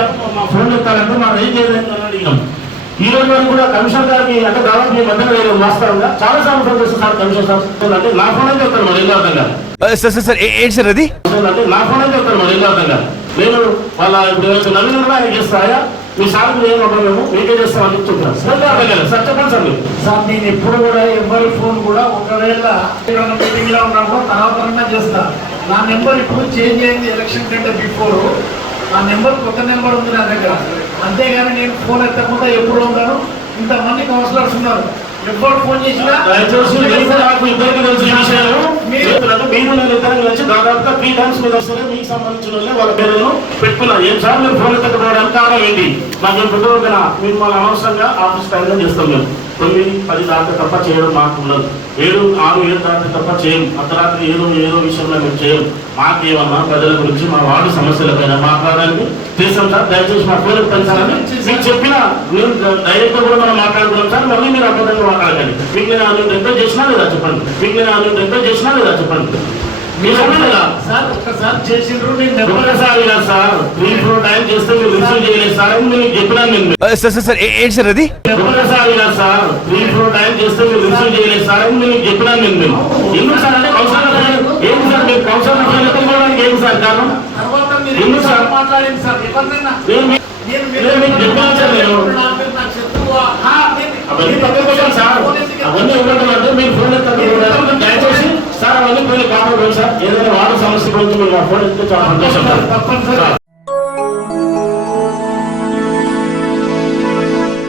తప్ప మా ఫోన్ ఎత్తాలంటే మా రేంజ్ ఏదైనా అడిగాం ఈ రోజు వరకు కూడా కమిషనర్ గారికి అంటే దాదాపు మీ మధ్యన లేదు వాస్తవంగా చాలా సార్లు ఫోన్ చేస్తాను సార్ కమిషనర్ సార్ అంటే నా ఫోన్ అయితే వస్తాను మరి అర్థం కాదు సార్ సార్ సార్ ఏంటి సార్ అది? అంటే నా ఫోన్ అయితే వస్తాను మరి ఏం అర్థం కాదు నేను వాళ్ళ ఇప్పుడు ఏదైతే నవీన్ ఆయన చేస్తాయా మీ సార్ ఏం అవ్వలేము మీకే చేస్తామని చెప్తుంటారు. సార్ అర్థం కాలేదు సార్ చెప్పండి సార్ మీరు. సార్ నేను ఎప్పుడు కూడా ఎవరి ఫోన్ కూడా ఒకవేళ మీటింగ్లో ఉన్నప్పుడు తర్వాత చేస్తా. నా నెంబర్ ఇప్పుడు చేంజ్ అయింది ఎలక్షన్ కంటే బిఫోర్. ఆ నెంబర్ కొత్త నెంబర్ ఉంది నా దగ్గర. అంతేగాని నేను ఫోన్ ఎత్తకుండా ఎప్పుడు ఉన్నాను ఇంతమంది కౌన్సిలర్స్ ఉన్నారు. ఎప్పుడు ఫోన్ చేసినా దయచేసి మీకు నాకు ఇద్దరికి తెలిసిన విషయాలు మీరు మీరు నేను ఇద్దరం కలిసి దాదాపుగా త్రీ టైమ్స్ మీద వస్తే మీకు సంబంధించిన వాళ్ళే వాళ్ళ పేర్లను పెట్టుకున్నారు. ఏం సార్ మీరు ఫోన్ ఎత్తకపోవడానికి కారణం ఏంటి? నాకు ఏం పెట్టుకోకుండా మీరు మన అనవసరంగా ఆఫీస్ టైంలో చేస్తాం మేము. తొమ్మిది పది దాకా తప్ప చేయడం మాకు ఉండదు. ఏడు ఆరు ఏడు దాకా తప్ప చేయం. అర్ధరాత్రి ఏదో ఏదో విషయంలో మేము చేయం. మాకేమన్నా ప్రజల గురించి మా వార్డు సమస్యలపైన మాట్లాడడానికి చేస్తాం సార్ దయచేసి మా పేరు పెంచాలని సార్ చెప్పిన మీరు డైరెక్ట్ కూడా మనం మాట్లాడుకున్నాం సార్. మళ్ళీ మీరు అబద్ధంగా మీకు నేను నేను రిక్వెస్ట్ చేసినా లేదా చెప్పండి మీకు నేను నేను రిక్వెస్ట్ చేసినా లేదా చెప్పండి సార్ ఒక్కసారి చేసిండ్రు నేను నెంబర్ ఒకసారి ఇలా సార్ త్రీ ఫోర్ టైం చేస్తే మీరు రిసీవ్ చేయలేదు సార్ ఏంటి అది నేను చెప్పాను. సార్. అవన్నీ ఉండటం అంటే మీరు ఫోన్ దయచేసి సార్ అవన్నీ పోయి కాపాడుకోండి సార్. ఏదైనా వాడు సమస్య గురించి ఫోన్ ఎత్తే చాలా సంతోషం సార్.